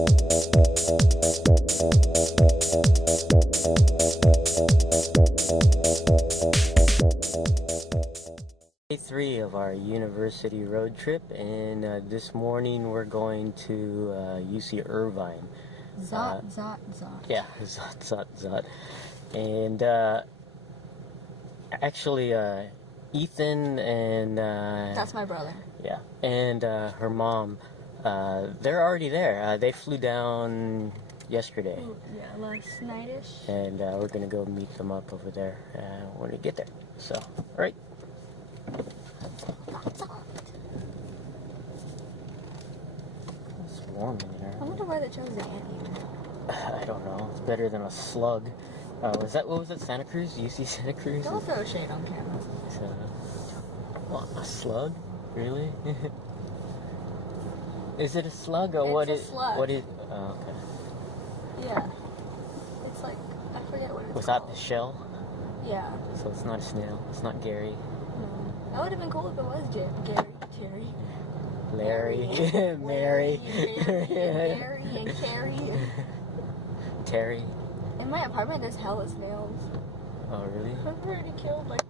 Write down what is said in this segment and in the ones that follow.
Day 3 of our university road trip, and this morning we're going to UC Irvine. Zot. Yeah, zot. And actually, Ethan and That's my brother. yeah, and her mom, they're already there. They flew down yesterday. Ooh, yeah, last night-ish. And we're gonna go meet them up over there when we get there. So, all right. It's warm in there. I wonder why they chose the anteater. I don't know. It's better than a slug. What was it? Santa Cruz? UC Santa Cruz? Don't throw shade on camera. What, a slug? Really? Is it a slug or It's what a is? slug. What is? Oh, okay. Yeah. It's like, I forget what it's Was that called. the shell? Yeah. So it's not a snail. It's not Gary. No. That would have been cool if it was Gary. Larry. Mary. Gary and Carrie. Terry. In my apartment, there's hella snails. Oh, really? I've already killed like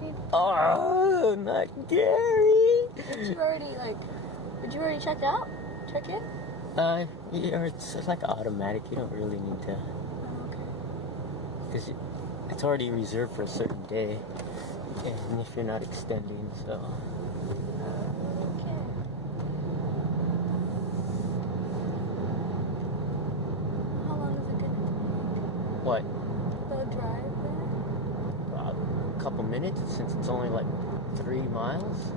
2. Oh, not Gary. Did you already check out? Check in? Yeah, it's like automatic. You don't really need to, Oh, okay. because it's already reserved for a certain day, and if you're not extending, so. Okay. How long is it gonna What? take? The drive there? A couple minutes, since it's only like 3 miles.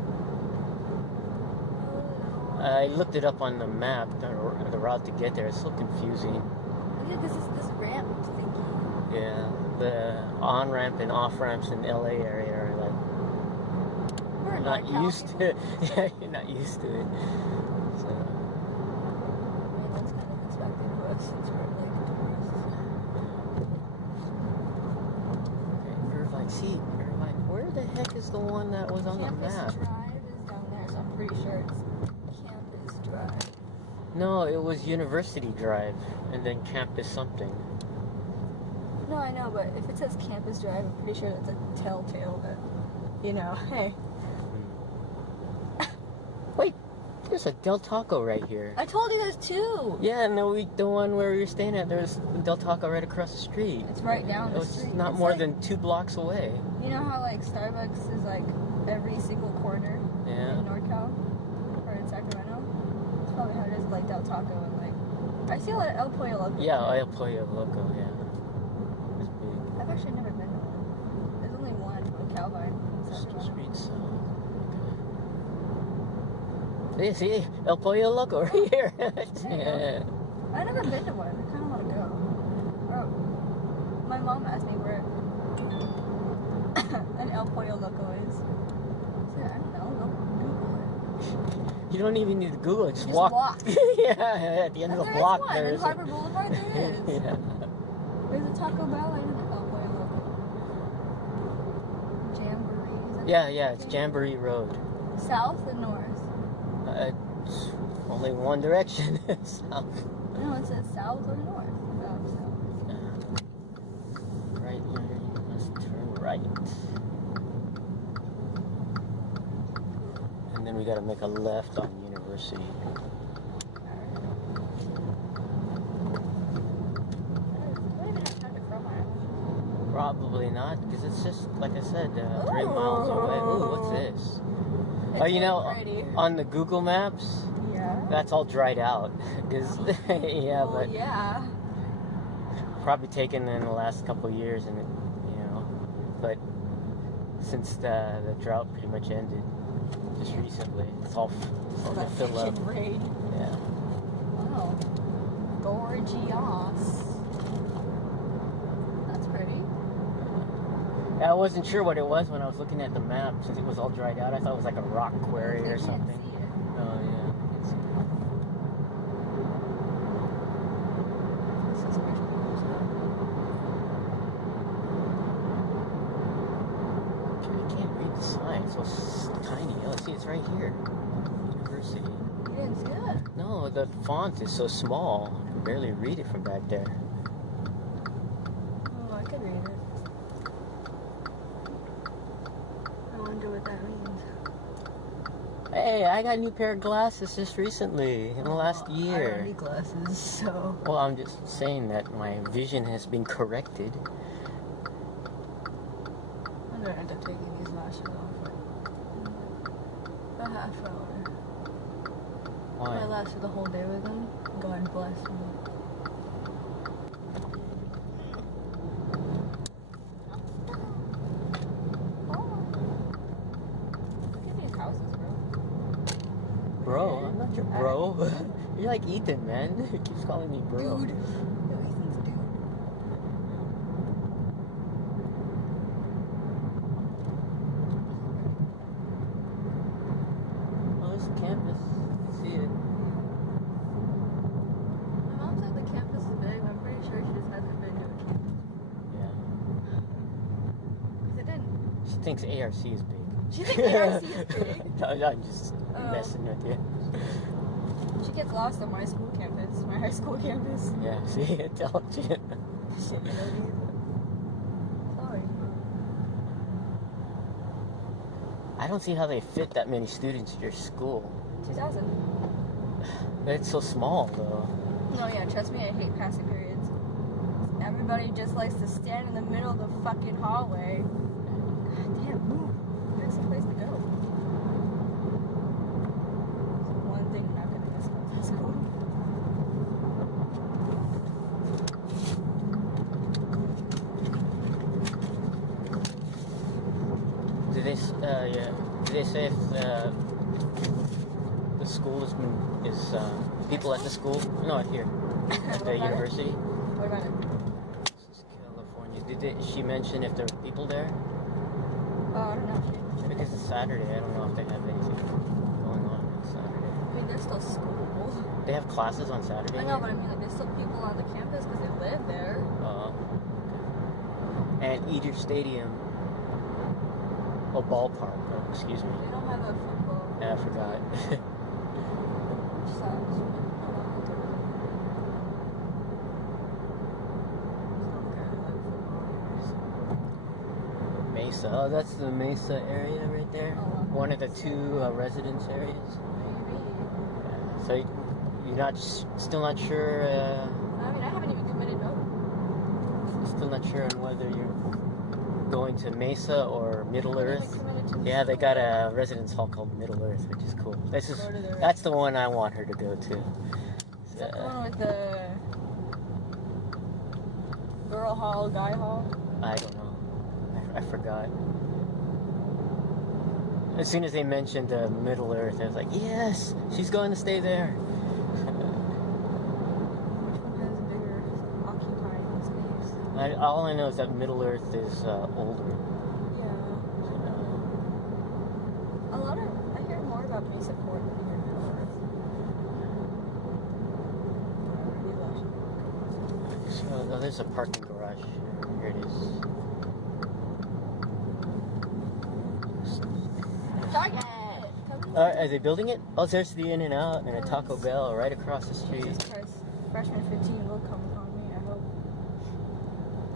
I looked it up on the map, the route to get there. It's so confusing. Yeah, because it's this ramp thingy. Yeah, the on-ramp and off-ramps in LA area are like We're not NorCal used to people. it. Yeah, you're not used to it. So, I mean, that's kind of expected of us since we're like tourists. okay, Irvine. See, Irvine. Where the heck is the one that was on Campus the map? Drive is down there, so I'm pretty sure it's Campus Drive. No, it was University Drive, and then Campus something. No, I know, but if it says Campus Drive, I'm pretty sure that's a telltale that, you know, hey. Wait, there's a Del Taco right here. I told you there's 2! Yeah, and the one where we were staying at, there's Del Taco right across the street. It's right down It the was street. not It's more like, than 2 blocks away. You know how, like, Starbucks is, like, every single corner Yeah. in NorCal? Or in Sacramento? It's probably how it is, like, Del Taco and, like... I see a lot of El Pollo Loco. Yeah, El Pollo Loco, yeah. It's big. I've actually never been to one. There's only one on Calvine. Crystal Street, so. Okay. See, El Pollo Loco right here. Yeah. I've never been to one. I kind of want to go. Or, my mom asked me where an El Pollo Loco is. I said, I don't know. Go Google it. You don't even need to Google it, just walk. Yeah, at the end of the There block is one. there's In Harbor Boulevard, there is. Yeah. There's a Taco Bell and an El Pollo Loco. Jamboree. Is that Yeah, it's Jamboree Road. South and north? It's only one direction. South. No, it says south or north. Oh, south. Right here, you must turn right. And then we gotta make a left on University. Probably not, because it's just, like I said, 3 miles away. Ooh, what's this? It's Oh, you know, pretty. on the Google Maps, Yeah. that's all dried out. 'Cause, yeah, Well, but yeah. probably taken in the last couple of years, and but since the drought pretty much ended just recently, it's all to fill up. Rain. Yeah. Wow. Gorgeous. That's pretty. I wasn't sure what it was when I was looking at the map, since it was all dried out. I thought it was like a rock quarry or something. I can't see it. Oh yeah, I can see it. This is pretty cool stuff. I can't read the sign. It's so tiny. Oh, see, it's right here. University. You didn't see it? No, the font is so small. I can barely read it from back there. Oh, I could read it. I wonder what that means. Hey, I got a new pair of glasses just recently, in the last I year. don't need glasses, so... Well, I'm just saying that my vision has been corrected. I'm gonna end up taking these lashes off. A half hour. Why? If I lasted the whole day with them, God bless me. Look at these houses, bro. Bro, I'm not your bro. You're like Ethan, man. He keeps calling me bro. Dude. No, Ethan's dude. Oh, this campus. You see it. My mom said the campus is big, but I'm pretty sure she just hasn't been to a campus. Yeah. Because it didn't. She thinks ARC is big. She thinks ARC is big? No, I'm just messing with you. She gets lost on my school campus, my high school campus. Yeah, see, I told you. Shit, you don't either. Sorry. I don't see how they fit that many students at your school. 2000. It's so small, though. No, yeah, trust me, I hate passing periods. Everybody just likes to stand in the middle of the fucking hallway. God damn, move. There's a place to go. It's one thing I'm not gonna miss about this school. Did they say if the school is people at the school? No, here at the university. What about it? This is California. She mention if there were people there? Oh, I don't know. Because it's Saturday. I don't know if they have anything going on Saturday. I mean, there's still school. They have classes on Saturday. I know, but I mean, like, there's still people on the campus because they live there. And Eater Stadium. Oh, ballpark. Oh, excuse me. They don't have a football. Yeah, I forgot. Which sucks. Mesa. Oh, that's the Mesa area right there. Oh, One of the two residence areas. Maybe. Yeah. So you're not still not sure. I mean, I haven't even committed no. Still not sure on whether you're going to Mesa or Middle Earth. Yeah, they got a residence hall called Middle Earth, which is cool. That's the one I want her to go to. Is that the one with the girl hall, guy hall? I don't know. I forgot. As soon as they mentioned Middle Earth, I was like, yes, she's going to stay there. Which one has a bigger occupying space? All I know is that Middle Earth is older. Yeah. I hear more about Mesa Port than here in Middle Earth. So there's a parking garage. Here it is. Target! Are they building it? Oh, there's the In-N-Out and a Taco Bell right across the street. Jesus Christ. Freshman 15 will come upon me, I hope.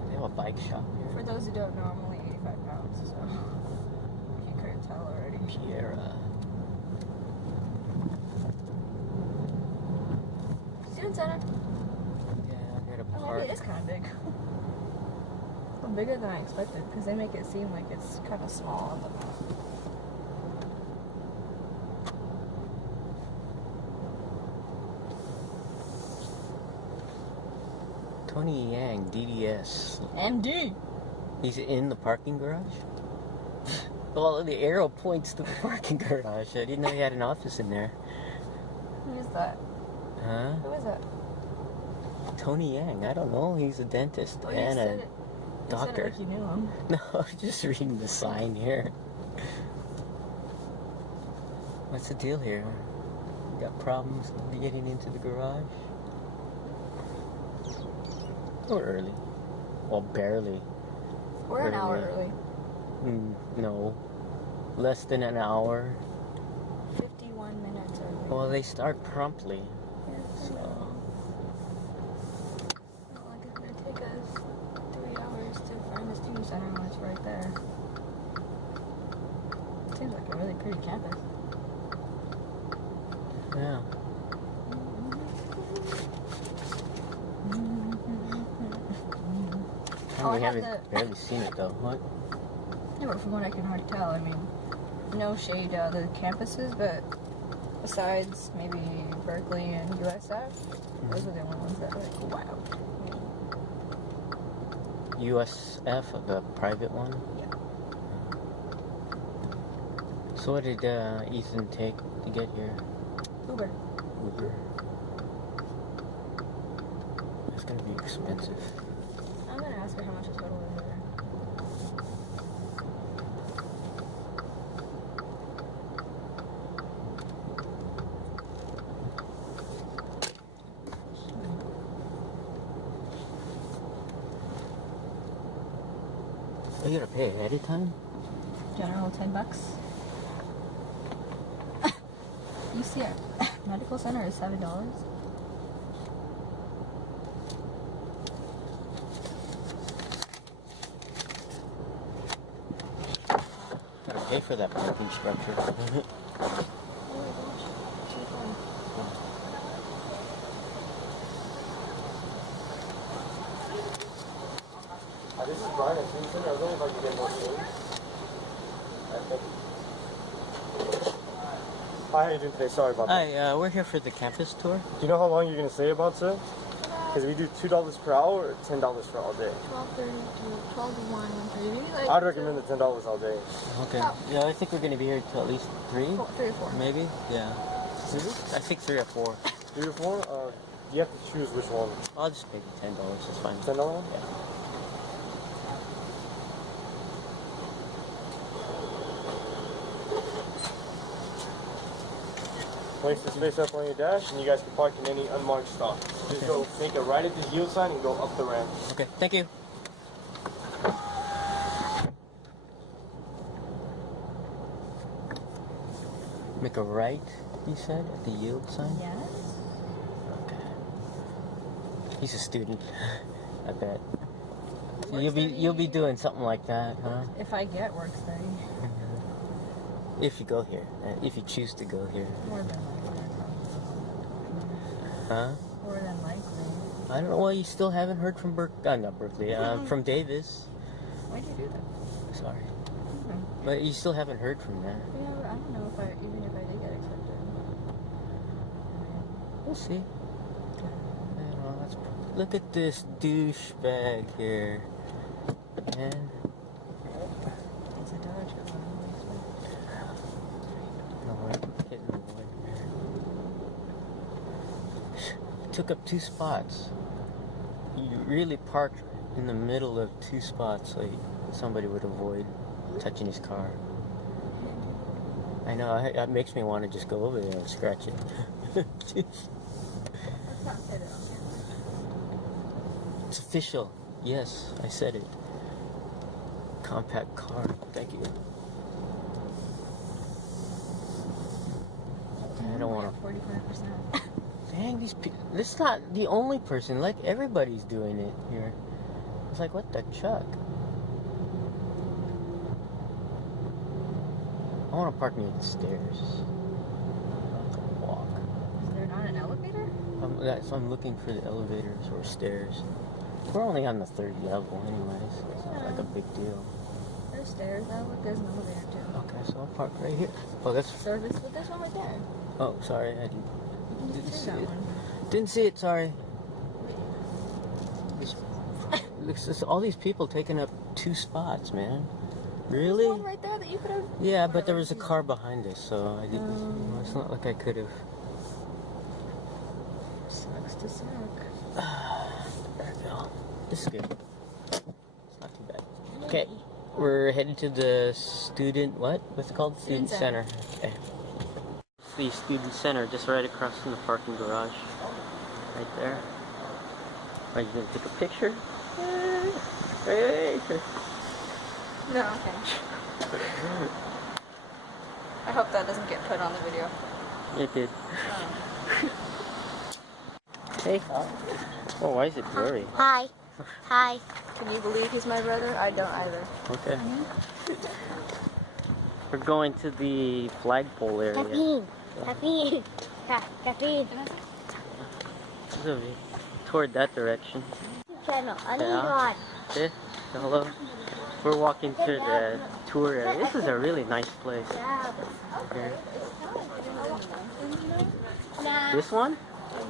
They have a bike shop here. For those who don't know, I'm only 85 pounds, so if you couldn't tell already. Piera. Student Center. Yeah, near the Oh, park. maybe it is kind of big. Well, bigger than I expected, because they make it seem like it's kind of small on the map. Tony Yang, DDS. MD! He's in the parking garage? Well, the arrow points to the parking garage. I didn't know he had an office in there. Who is that? Huh? Who is that? Tony Yang. I don't know. He's a dentist Oh, you and said a it. You said doctor. it like you knew him. No, just reading the sign here. What's the deal here? You got problems getting into the garage? Or early. Well, barely. We're an hour early. No. Less than an hour. 51 minutes early. Well, they start promptly. Yeah, Oh, I we have haven't barely seen it though. What? Yeah, but from what I can already tell, I mean, no shade to other campuses, but besides maybe Berkeley and USF, those are the only ones that are like, wow. USF, the private one? Yeah. So what did Ethan take to get here? Uber. Uber. It's gonna be expensive. I'm gonna ask her how much a total is there. Oh, you gotta pay ahead of time? General, $10. UC Medical Center is $7. Gotta pay for that parking structure. Oh my gosh. Too fun. This is Brian at Tucson. I was wondering if I could get more food. Hi, how you doing today? Sorry about that. Hi, we're here for the campus tour. Do you know how long you're going to stay about, sir? Because we do $2 per hour or $10 for all day. 12:30 to 12 to 1, 1:30. Maybe like. I'd recommend the $10 all day. Okay. Yeah, I think we're gonna be here till at least 3. 3 or 4. Maybe? Yeah. I think 3 or 4. 3 or 4? You have to choose which one. I'll just pay the $10, it's fine. $10 one? Yeah. Place the space up on your dash and you guys can park in any unmarked stop. Just Okay. go make a right at the yield sign and go up the ramp. Okay, thank you. Make a right, you said, at the yield sign? Yes. Okay. He's a student, I bet. So Work you'll be study. doing something like that, huh? If I get work study. If you go here, if you choose to go here. More than likely. Huh? More than likely. I don't know why you still haven't heard from not Berkeley, from Davis. Why'd you do that? Sorry. Hmm. But you still haven't heard from there. Yeah, but I don't know if even if I did get accepted. We'll see. I don't know, look at this douchebag here. Man. It's a Dodge. No, we're getting away. Took up 2 spots. You really parked in the middle of 2 spots so somebody would avoid touching his car. I know, that makes me want to just go over there and scratch it. Let's not say that on It's official. Yes, I said it. Compact car. Thank you. I don't want to. 45%. Dang, these people. This is not the only person. Like, everybody's doing it here. It's like, what the chuck? I want to park near the stairs. Walk. Is there not an elevator? I'm looking for the elevators or stairs. We're only on the 3rd level anyways. It's not like a big deal. There's stairs. Oh, look, there's an elevator too. Okay, so I'll park right here. Oh, that's... Service, but there's one right there. Oh, sorry. I didn't You can just see that it. one. Didn't see it, sorry. Looks all these people taking up 2 spots, man. Really? There's one right there that you could have. Yeah, but there was a car behind us, so I didn't. It's not like I could have. Sucks to suck. There we go. This is good. It's not too bad. Okay, we're headed to the student. What's it called? Student Center. Okay. The student center, just right across from the parking garage. Right there. Are you gonna take a picture? Hey. No, okay. I hope that doesn't get put on the video. It did. Hey. Oh, why is it blurry? Hi. Hi. Can you believe he's my brother? I don't either. Okay. We're going to the flagpole area. Caffeine. Caffeine. Caffeine. Toward that direction. Channel. I need Yeah. one. Okay. So hello. We're walking through the tour area. This is a really nice place. Here. This one?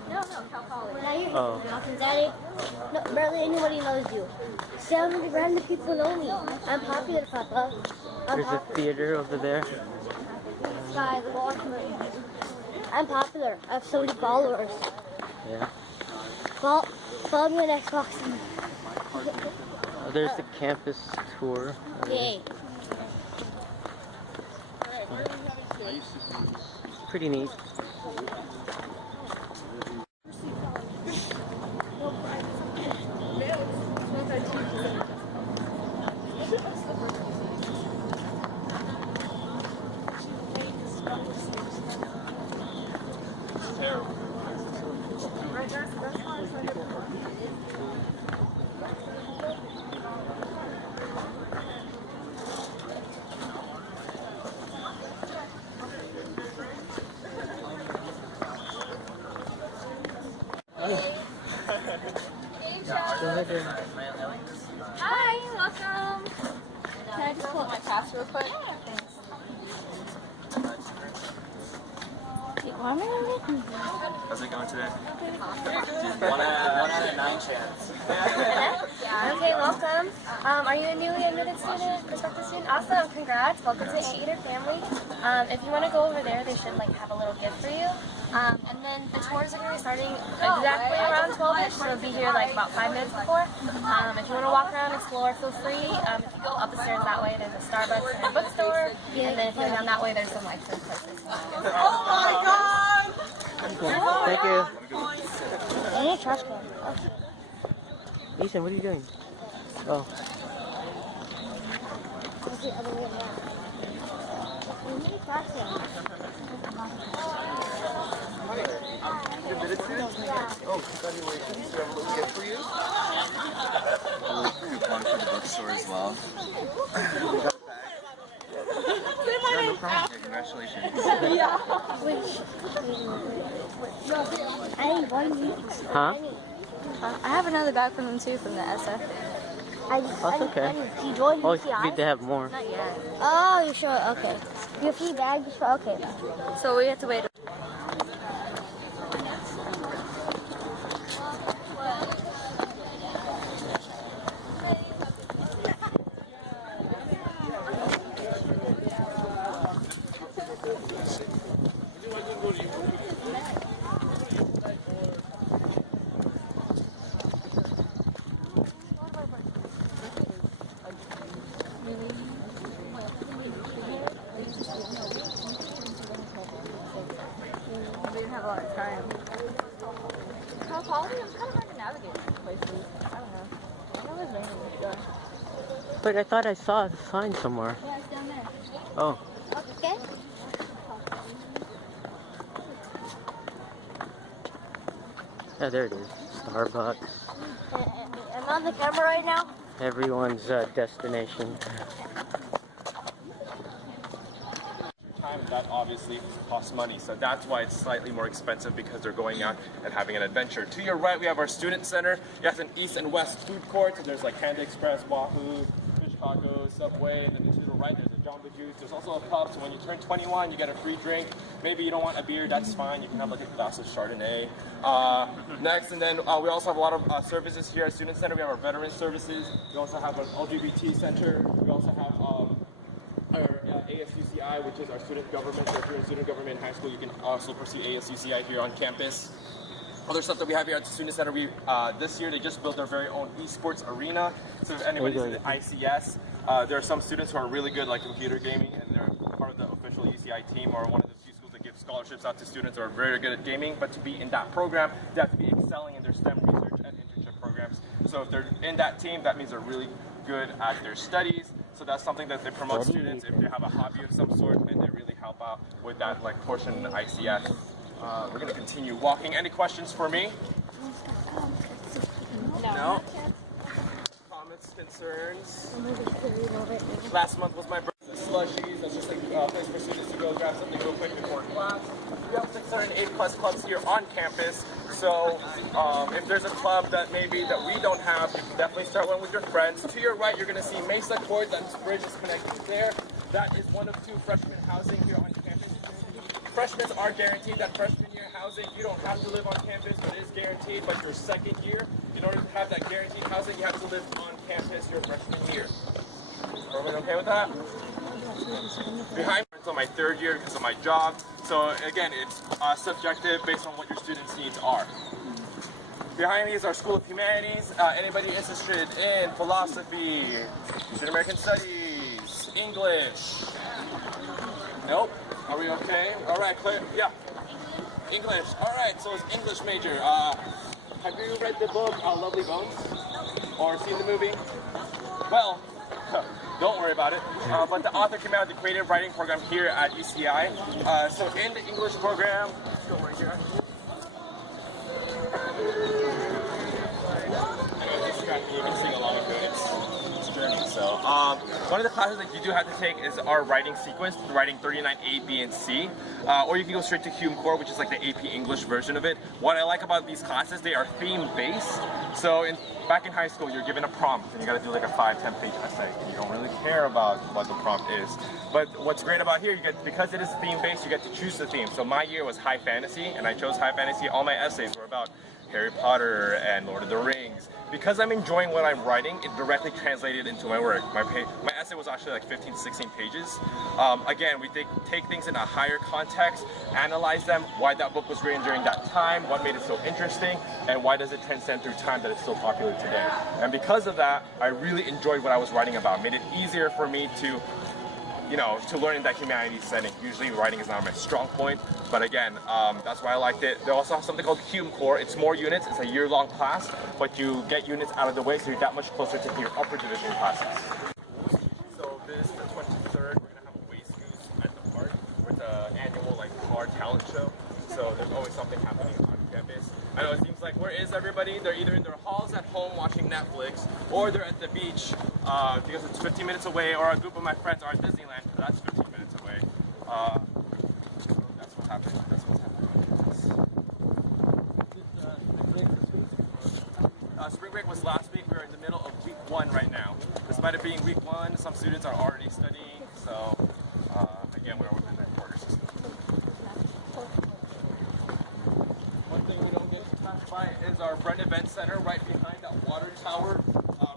No, Poly. Oh. Daddy, no, barely anybody knows you. 700 random people know me. I'm popular, Papa. There's a theater over there. Guys, watch me. I'm popular. I have so many followers. Yeah. Follow me on Xbox. Oh, there's the campus tour. Yay. Pretty neat. Hi, welcome. Can I just pull up my pass real quick? Thanks. How's it going today? 1 out of 9 chance. Okay, welcome. Are you a newly admitted student, prospective student? Awesome, congrats. Welcome to the Eater family. If you want to go over there, they should have a little gift for you. And then the tours are going to be starting exactly around 12ish, so it'll be here about 5 minutes before. If you want to walk around, explore, feel free. If you go up the stairs that way, there's a Starbucks and a bookstore. And then if you go down that way, there's some food places. Oh my god! Thank you. I need a trash can. Ethan, what are you doing? Oh. What's the other way around? I need a trash can. Admitted students? Yeah. Oh, congratulations. Do you have a little gift for you? A little coupon for the bookstore as well. You got a bag? Yeah, no problem. Yeah, congratulations. I need one. Huh? I have another bag from them too, from the SF. That's okay. Do you join Oh, UCI? we need to have more. Not yet. Oh, you sure? Okay. You have free bags? Okay. So we have to wait. We didn't have a lot of time. Cal Poly, it was kind of hard to navigate these places. I don't know. I know there's raining this guy. But I thought I saw the sign somewhere. Yeah, it's down there. Oh. Okay. Yeah, there it is. Starbucks. I'm on the camera right now. Everyone's destination. Time, that obviously costs money, so that's why it's slightly more expensive, because they're going out and having an adventure. To your right, we have our student center. You have an east and west food court, so there's Panda Express, Wahoo, Fish Tacos, Subway, and then to the right there's a Jamba Juice. There's also a pub, so when you turn 21 you get a free drink. Maybe you don't want a beer, that's fine, you can have a glass of Chardonnay. Next, and then we also have a lot of services here at Student Center. We have our veteran services, we also have an LGBT center, we also have our ASUCI, which is our student government. So if you're in student government in high school, you can also pursue ASUCI here on campus. Other stuff that we have here at the Student Center, this year they just built their very own esports arena. So if anybody's in the ICS, there are some students who are really good like computer gaming, and they're part of the official UCI team, or one of the few schools that give scholarships out to students who are very good at gaming. But to be in that program, they have to be excelling in their STEM research and internship programs. So if they're in that team, that means they're really good at their studies. So that's something that they promote students if they have a hobby of some sort, and they really help out with that portion in the ICS. We're going to continue walking. Any questions for me? No? Comments, concerns? Last month was my birthday. Slushies, that's just a place for students to go grab something real quick before class. We have 608 plus clubs here on campus. So if there's a club that maybe that we don't have, you can definitely start one with your friends. To your right, you're going to see Mesa Court. That bridge is connected there. That is one of 2 freshman housing here on campus. Freshmen are guaranteed that freshman year housing. You don't have to live on campus, but it is guaranteed. But your second year, in order to have that guaranteed housing, you have to live on campus your freshman year. Everyone okay with that? Behind me until my 3rd year because of my job. So again, it's subjective based on what your students' needs are. Behind me is our School of Humanities. Anybody interested in philosophy, Asian American Studies, English? Nope. Are we okay? All right, Claire. Yeah. English. All right. So it's English major. Have you read the book Lovely Bones or seen the movie? Well, don't worry about it. But the author came out of the creative writing program here at UCI. So in the English program, let's go right here. You can sing along with it. It's journey. So one of the classes that you do have to take is our writing sequence, writing 39 A, B, and C. Or you can go straight to Hume Core, which is like the AP English version of it. What I like about these classes, they are theme-based. So back in high school, you're given a prompt, and you got to do like a 5-10 page essay. And you don't really care about what the prompt is. But what's great about here, because it is theme-based, you get to choose the theme. So my year was high fantasy, and I chose high fantasy. All my essays were about Harry Potter and Lord of the Rings. Because I'm enjoying what I'm writing, it directly translated into my work. My essay was actually like 15 to 16 pages. Again, we take things in a higher context, analyze them, why that book was written during that time, what made it so interesting, and why does it transcend through time that it's still popular today. And because of that, I really enjoyed what I was writing about. It made it easier for me to learn in that humanities setting. Usually writing is not my strong point, but again, that's why I liked it. They also have something called Hume Core. It's more units, it's a year-long class, but you get units out of the way so you're that much closer to your upper division classes. So this, the 23rd, we're gonna have a waste goose at the park with the annual car talent show. So there's always something happening on campus. I know it seems like, where is everybody? They're either in their halls at home watching Netflix, or they're at the beach because it's 15 minutes away, or a group of my friends are at Disneyland because that's 15 minutes away. That's what happened. That's what's happening. Spring break was last week. We're in the middle of week 1 right now. Despite it being week 1, some students are already studying. So again, we're within that quarter system. One thing we don't get to pass by is our Brent Event Center right behind that water tower.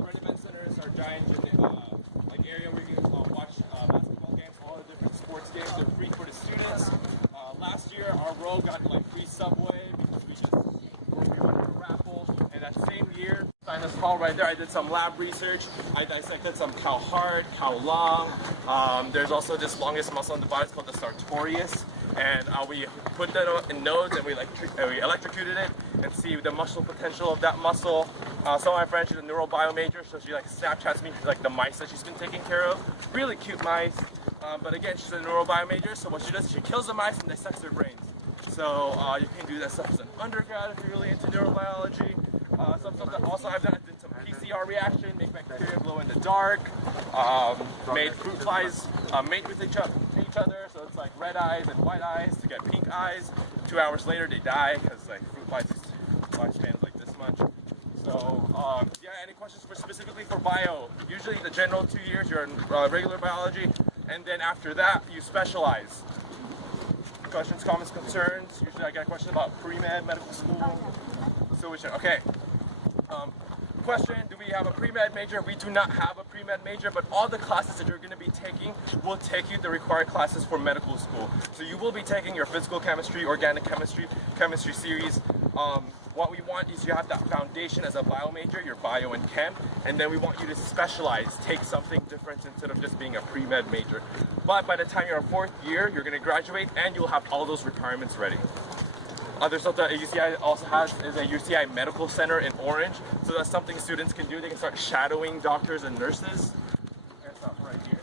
Brent Event Center is our giant area where you can watch basketball games, all the different sports games. They're free for the students. Last year, our row got free subway because we won a raffle. And that same year, in this hall right there, I did some lab research. I dissected some cow heart, cow lung. There's also this longest muscle in the body. It's called the sartorius. And we put that in nodes and we electrocuted it and see the muscle potential of that muscle. Some of my friends, she's a neurobio major, so she Snapchats me the mice that she's been taking care of. Really cute mice. But again, she's a neurobio major, so what she does is she kills the mice and dissects their brains. So you can do that stuff as an undergrad if you're really into neurobiology. Some stuff that also I've done, I did some PCR reaction, make bacteria glow in the dark, made fruit flies mate with each other, so it's like red eyes and white eyes to get pink eyes. 2 hours later they die because fruit flies lifespan like this much. So yeah, any questions specifically for bio? Usually the general 2 years you're in regular biology, and then after that you specialize. Questions, comments, concerns? Usually I get a question about pre-med, medical school. So okay. Question, do we have a pre-med major? We do not have a pre-med major, but all the classes that you're going to be taking will take you the required classes for medical school. So you will be taking your physical chemistry, organic chemistry, chemistry series. What we want is you have that foundation as a bio major, your bio and chem, and then we want you to specialize, take something different instead of just being a pre-med major. But by the time you're a 4th year, you're going to graduate and you'll have all those requirements ready. Other stuff that UCI also has is a UCI Medical Center in Orange. So that's something students can do. They can start shadowing doctors and nurses. There's stuff right here.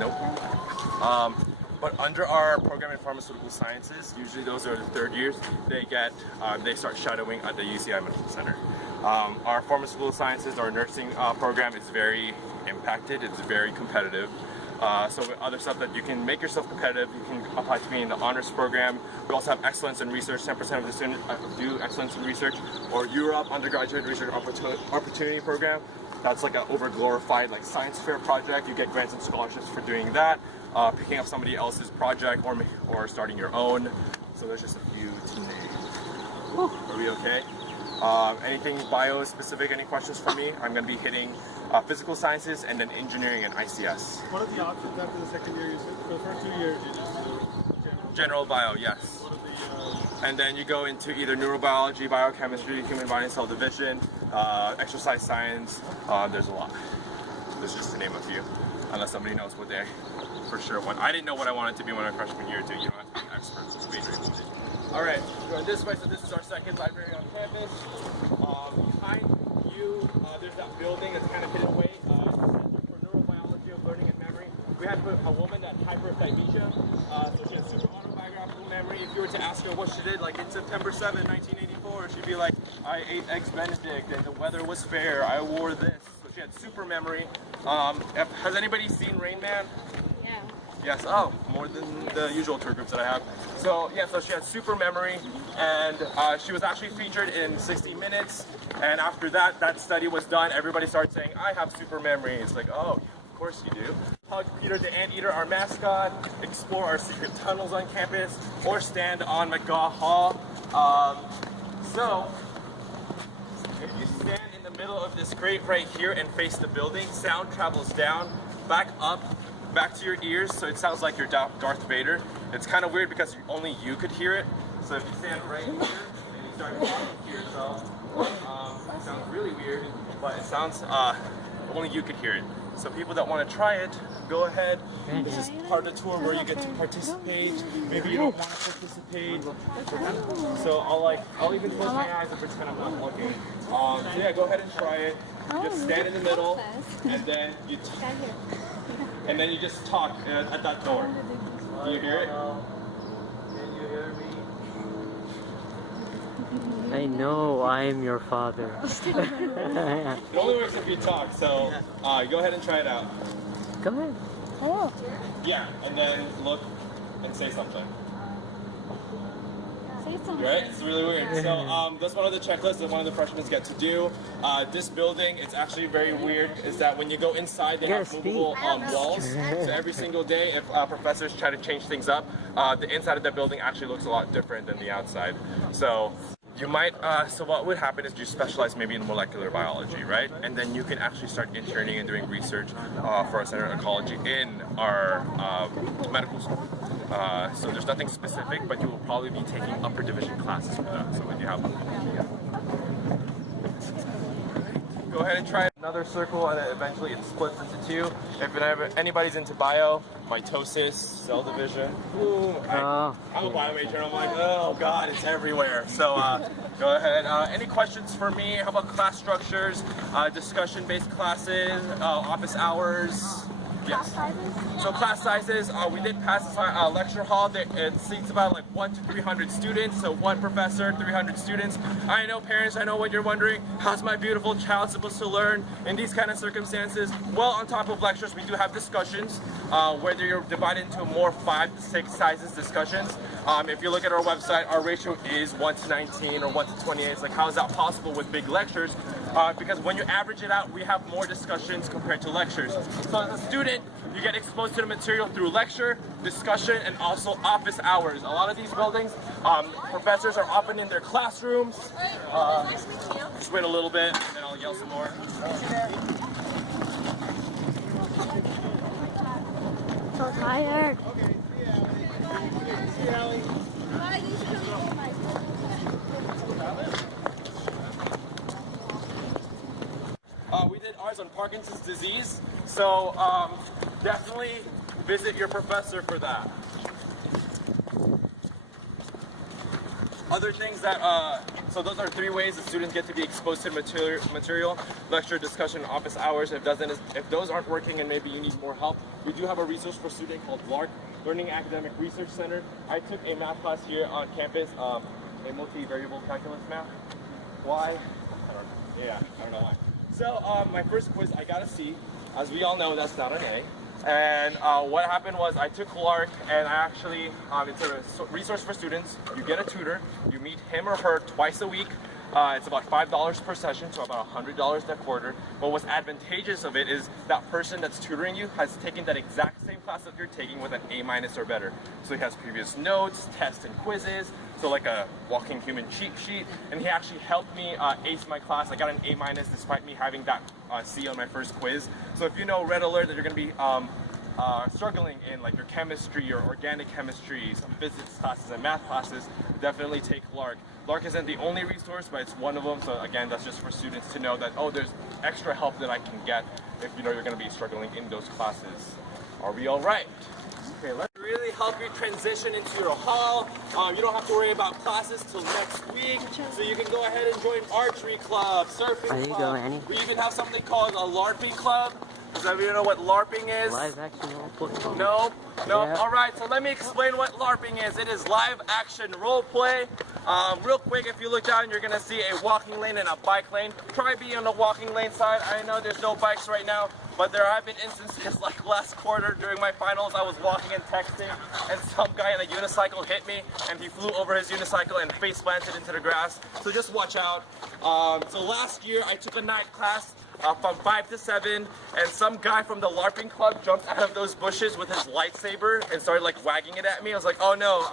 Nope. But under our program in pharmaceutical sciences, usually those are the 3rd years, they start shadowing at the UCI Medical Center. Our pharmaceutical sciences, our nursing program is very impacted, it's very competitive. So other stuff that you can make yourself competitive, you can apply to be in the honors program. We also have excellence in research. 10% of the students do excellence in research, or Europe undergraduate research opportunity program. That's like an over-glorified like science fair project. You get grants and scholarships for doing that, picking up somebody else's project, or starting your own. So there's just a few to name. Are we okay? Anything bio specific? Any questions for me? I'm going to be hitting physical sciences and then engineering and ICS. What are the options after the second year? You said for the first 2 years you just General bio, yes. what are the And then you go into either neurobiology, biochemistry, human body and cell division, exercise science. There's a lot. There's just to name a few, unless somebody knows what they for sure want. I didn't know what I wanted to be when I freshman year too. You don't have to be experts. Just major. All right, going this way. So this is our second library on campus. Behind you, there's that building that's kind of hidden away. Center for Neurobiology of Learning and Memory. We had a woman that hyperphagia, so she has super autobiographical memory. If you were to ask her what she did, like in September 7, 1984, she'd be like, I ate Eggs Benedict and the weather was fair. I wore this. So she had super memory. Has anybody seen Rain Man? Yes, oh, more than the usual tour groups that I have. So yeah, so she had super memory, and she was actually featured in 60 Minutes, and after that study was done, everybody started saying, I have super memory. It's like, oh, of course you do. Hug Peter the Anteater, our mascot, explore our secret tunnels on campus, or stand on McGaw Hall. So, if you stand in the middle of this grate right here and face the building, sound travels down, back up, back to your ears, so it sounds like you're Darth Vader. It's kind of weird because only you could hear it. So if you stand right here and you start talking to yourself, it sounds really weird, but it sounds only you could hear it. So people that want to try it, go ahead. This is part of the tour where you get to participate. Maybe you don't want to participate. So I'll even close my eyes and pretend I'm not looking. So yeah, go ahead and try it. You just stand in the middle, and then you just talk at that door. Do you hear it? Can you hear me? I know I am your father. It only works if you talk, so go ahead and try it out. Go ahead. Oh. Yeah, and then look and say something. Right? It's really weird. So that's one of the checklists that one of the freshmen get to do. This building, it's actually very weird, is that when you go inside, they have movable walls. So every single day, if professors try to change things up, the inside of the building actually looks a lot different than the outside. So you might, so what would happen is you specialize maybe in molecular biology, right? And then you can actually start interning and doing research for our Center of Ecology in our medical school. So there's nothing specific, but you will probably be taking upper division classes for that. So when you have go ahead and try another circle, and then eventually it splits into two. If anybody's into bio, mitosis, cell division. Ooh, I'm a bio major, and I'm like, oh god, it's everywhere. So go ahead. Any questions for me? How about class structures, discussion-based classes, office hours? Yes. So class sizes, we did pass this lecture hall. It seats about like 1 to 300 students. So one professor, 300 students. I know parents, I know what you're wondering. How's my beautiful child supposed to learn in these kind of circumstances? Well, on top of lectures, we do have discussions, whether you're divided into more 5 to 6 sizes discussions. If you look at our website, our ratio is 1 to 19 or 1 to 28. It's like, how is that possible with big lectures? Because when you average it out, we have more discussions compared to lectures. So as a student, you get exposed to the material through lecture, discussion, and also office hours. A lot of these buildings, professors are often in their classrooms. Just wait a little bit, and then I'll yell some more. So tired. Okay, see you, Allie. We did ours on Parkinson's disease, so definitely visit your professor for that. Other things that, so those are 3 ways the students get to be exposed to material, lecture, discussion, office hours. If those aren't working and maybe you need more help, we do have a resource for students called LARC, Learning Academic Research Center. I took a math class here on campus, a multivariable calculus math. Why? I don't know why. So my first quiz, I got a C. As we all know, that's not an A. And what happened was I took Lark, and I actually, it's a resource for students. You get a tutor, you meet him or her twice a week. It's about $5 per session, so about $100 a quarter. But what's advantageous of it is that person that's tutoring you has taken that exact same class that you're taking with an A- or better. So he has previous notes, tests, and quizzes, so like a walking human cheat sheet. And he actually helped me ace my class. I got an A- despite me having that C on my first quiz. So if you know, red alert, that you're going to be struggling in like your chemistry or organic chemistry, some physics classes and math classes, definitely take Lark. Lark isn't the only resource, but it's one of them. So again, that's just for students to know that, oh, there's extra help that I can get if you know you're going to be struggling in those classes. Are we all right? Okay, let's really help you transition into your hall. You don't have to worry about classes till next week, so you can go ahead and join archery club, surfing club. Annie? We even have something called a LARPing club. Does everyone know what LARPing is? Live action role play. No? No? Yeah. Alright, so let me explain what LARPing is. It is live action role play. Real quick, if you look down, you're going to see a walking lane and a bike lane. Try being on the walking lane side. I know there's no bikes right now, but there have been instances like last quarter during my finals, I was walking and texting, and some guy in a unicycle hit me, and he flew over his unicycle and face planted into the grass. So just watch out. So last year, I took a night class from 5 to 7, and some guy from the LARPing club jumped out of those bushes with his lightsaber and started like wagging it at me. I was like, oh no,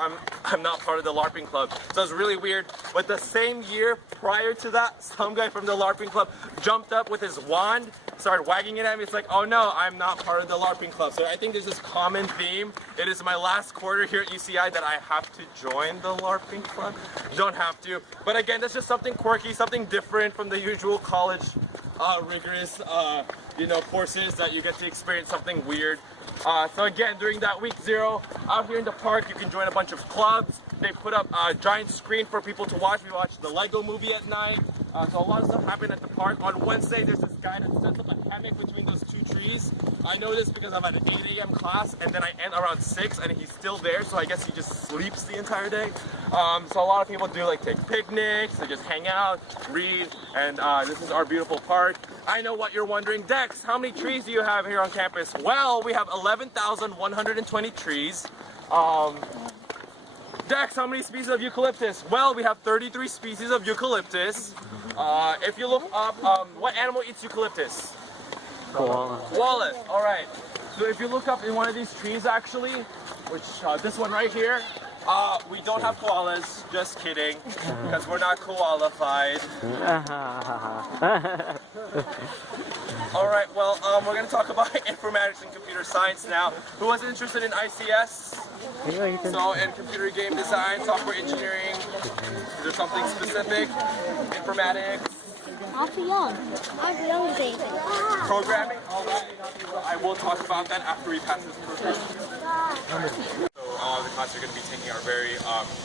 I'm not part of the LARPing club. So it was really weird. But the same year prior to that, some guy from the LARPing club jumped up with his wand, started wagging it at me. It's like, oh no, I'm not part of the LARPing club. So I think there's this common theme. It is my last quarter here at UCI that I have to join the LARPing club. You don't have to. But again, that's just something quirky, something different from the usual college rigorous, courses that you get to experience something weird. So again, during that week 0, out here in the park, you can join a bunch of clubs. They put up a giant screen for people to watch. We watch the Lego movie at night. So a lot of stuff happened at the park. On Wednesday, there's this guy that sets up a hammock between those 2 trees. I know this because I'm at an 8 a.m. class, and then I end around 6, and he's still there, so I guess he just sleeps the entire day. So a lot of people do like take picnics, they just hang out, read, and this is our beautiful park. I know what you're wondering. Dex, how many trees do you have here on campus? Well, we have 11,120 trees. Dex, how many species of eucalyptus? Well, we have 33 species of eucalyptus. If you look up, what animal eats eucalyptus? Koala. Koalas, alright. So if you look up in one of these trees actually, which, this one right here, we don't have koalas, just kidding, because we're not qualified. Alright, well, we're going to talk about informatics and computer science now. Who was interested in ICS? So in computer game design, software engineering, is there something specific? Informatics? Awfully young. I'm young, baby. Programming? Alright. I will talk about that after we pass this program. So the classes you're going to be taking are very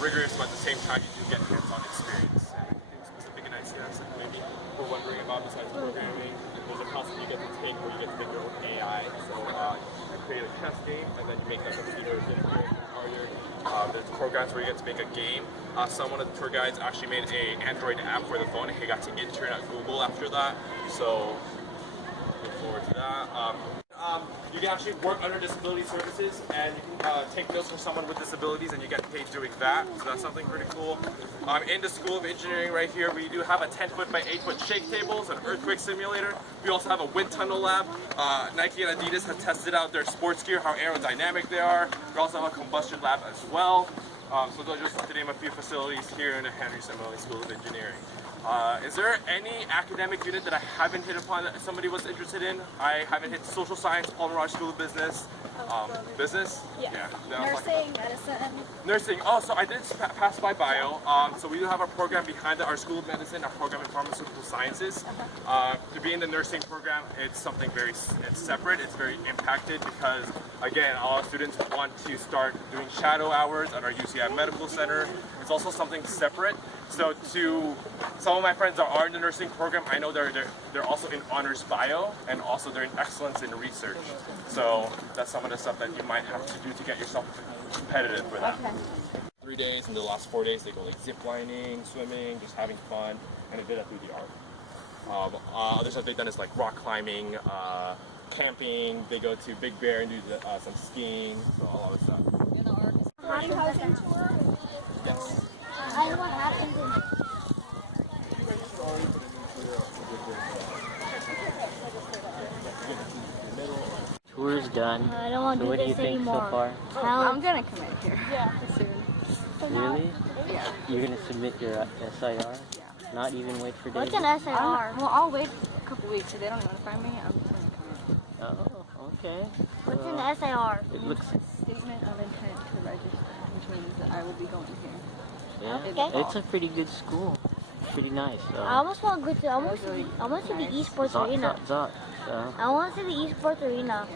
rigorous, but at the same time you do get hands-on experience. Anything specific in ICS that maybe we're wondering about besides programming? There's a class that you get to take where you get to make your own AI. So you create a chess game, and then you make that computer get good and harder. There's programs where you get to make a game. One of the tour guides actually made an Android app for the phone, and he got to intern at Google after that. So look forward to that. You can actually work under disability services, and you can take notes from someone with disabilities, and you get paid doing that. So that's something pretty cool. In the School of Engineering right here, we do have a 10-foot by 8-foot shake tables, an earthquake simulator. We also have a wind tunnel lab. Nike and Adidas have tested out their sports gear, how aerodynamic they are. We also have a combustion lab as well. So those are just to name a few facilities here in the Henry Seminole School of Engineering. Is there any academic unit that I haven't hit upon that somebody was interested in? I haven't hit social science, Paul Mirage School of Business. Business? Yeah. Nursing, medicine. Nursing. Oh, so I did pass by bio. So we do have a program behind our School of Medicine, our program in Pharmaceutical Sciences. To be in the nursing program, it's something it's separate. It's very impacted because, again, all students want to start doing shadow hours at our UCI Medical Center. It's also something separate. So to some of my friends that are in the nursing program, I know they're also in honors bio, and also they're in excellence in research. So that's some of the stuff that you might have to do to get yourself competitive for that. 3 days, and the last 4 days they go like zip lining, swimming, just having fun, and they did that through the art. Other stuff they've done is like rock climbing, camping. They go to Big Bear and do some skiing. So all of that. Housing tour? Yes. I don't want Athens in Tour's done. I don't want So to what do do you this think anymore. so far? I'm gonna commit here. Yeah, soon. Really? Yeah. You're gonna submit your SIR? Yeah. Not even wait for What's David? an SIR? Well, I'll wait a couple weeks if they don't notify me. I'm just gonna commit. Oh, okay. What's So, an SIR? it looks, Statement of intent to register, which means that I will be going here. yeah, Okay. it's a pretty good school. Pretty nice. I almost want to go to. I want to see the esports arena. So, I want to see the esports arena.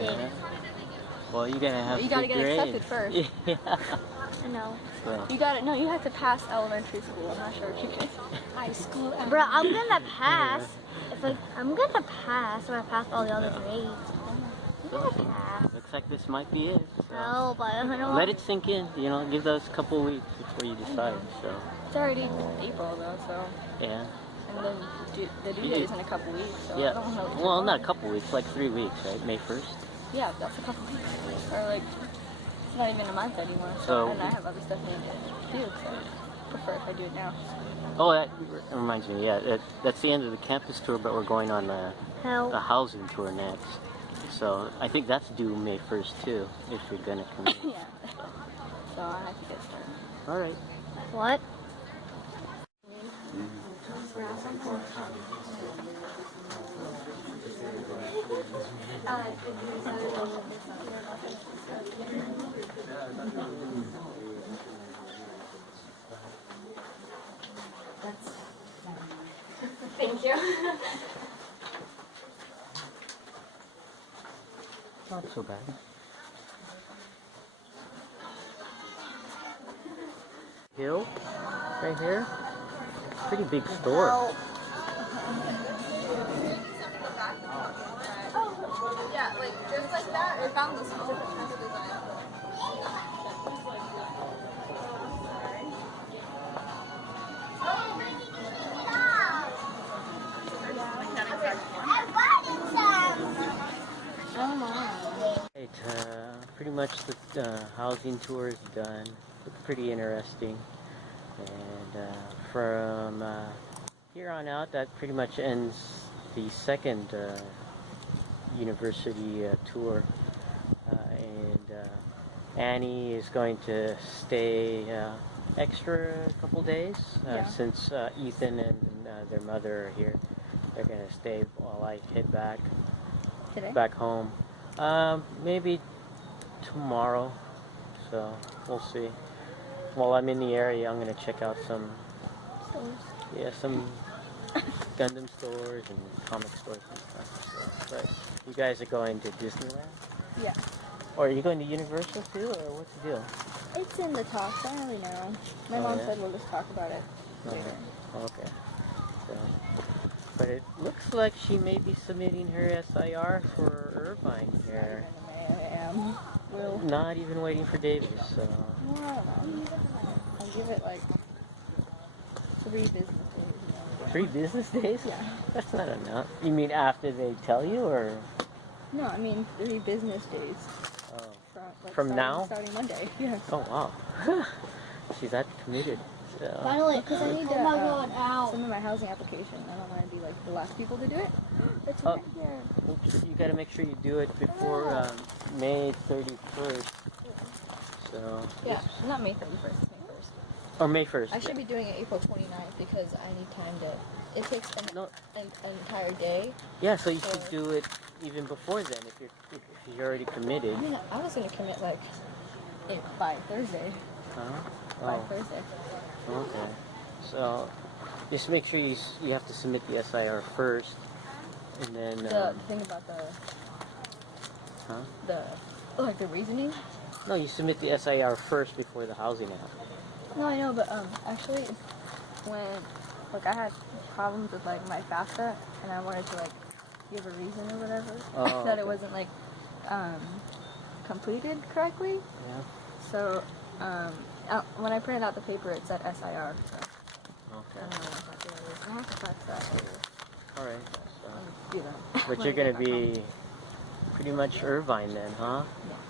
yeah. Well, you're gonna have You gotta good get grades. accepted first. Yeah. I know. Well, You got it. No, you have to pass elementary school. I'm not sure if you can. High school. Bro, I'm gonna pass. I'm gonna pass if I pass all the other grades. I'm gonna pass. looks like this might be it. So. No, but I don't Let it sink in. You know, give those couple weeks before you decide. So, It's already April though, so yeah. and then the due date is in a couple weeks. So I Yeah. don't know. Well, not a couple weeks, like 3 weeks, right? May 1st. Yeah, that's a couple weeks, or like it's not even a month anymore. So- and I have other stuff to do, so I prefer if I do it now. Oh, that reminds me. Yeah, that's the end of the campus tour, but we're going on a Hell. housing tour next. So I think that's due May 1st too, if you're gonna come in. Yeah. So I have to get started. All right. What? Thank you. Not so bad. Hill, right here. Pretty big store. Yeah, like just like that, or found this specific design. Right, pretty much the housing tour is done. It's pretty interesting. And from here on out, that pretty much ends the second university tour. And Annie is going to stay extra couple days Yeah. since Ethan and their mother are here. They're going to stay while I head back home. Maybe tomorrow, so we'll see. While I'm in the area, I'm gonna check out some Gundam stores and comic stores and stuff. So, but you guys are going to Disneyland? Yeah. Or are you going to Universal too, or what's the deal? It's in the talks. I don't really know. My Oh, mom yeah? said we'll just talk about it later. Okay. So, but it looks like she may be submitting her SIR for Irvine here. I am. Will. Not even waiting for Davis, so. Well, I don't know. I'll give it like 3 business days. 3 business days? Yeah. That's not enough. You mean after they tell you, or? No, I mean 3 business days. Oh. From From now? Starting Monday. Yeah. Oh, wow. She's that committed. So. Finally, Because I need to oh my God, ow. submit my housing application. I don't want to be like the last people to do it. It's Oh. right here. Oops, you gotta make sure you do it before May 31st. So. Yeah, not May 31st. May 1st. Or May 1st. I should be doing it April 29th because I need time to. It takes No. an entire day. Yeah, so you should do it even before then if you're already committed. I mean, I was gonna commit like by Thursday. Huh? By Oh, Thursday. okay. So just make sure you have to submit the SIR first, and then. The thing about Huh? the reasoning. No, you submit the SIR first before the housing app. No, I know, but actually, when like I had problems with like my FAFSA, and I wanted to like give a reason or whatever Oh, that okay. it wasn't like completed correctly. Yeah. So when I printed out the paper, it said SIR. So I Okay. don't know what that is. I have to fax that later. All right. So. Do that. But when you're I get gonna back home. be pretty much Irvine then, huh?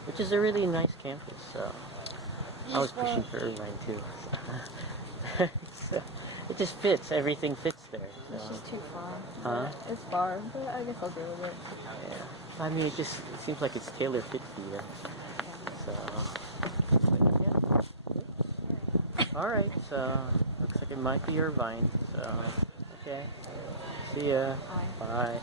Which is a really nice campus. So I was pushing for Irvine too. So, it just fits. Everything fits there. It's So. just too far. Huh? It's far, but I guess I'll deal with it. Yeah. I mean, it seems like it's tailor fit for you. So. Yeah. All right. So looks like it might be Irvine. So okay. See ya. Bye. Bye.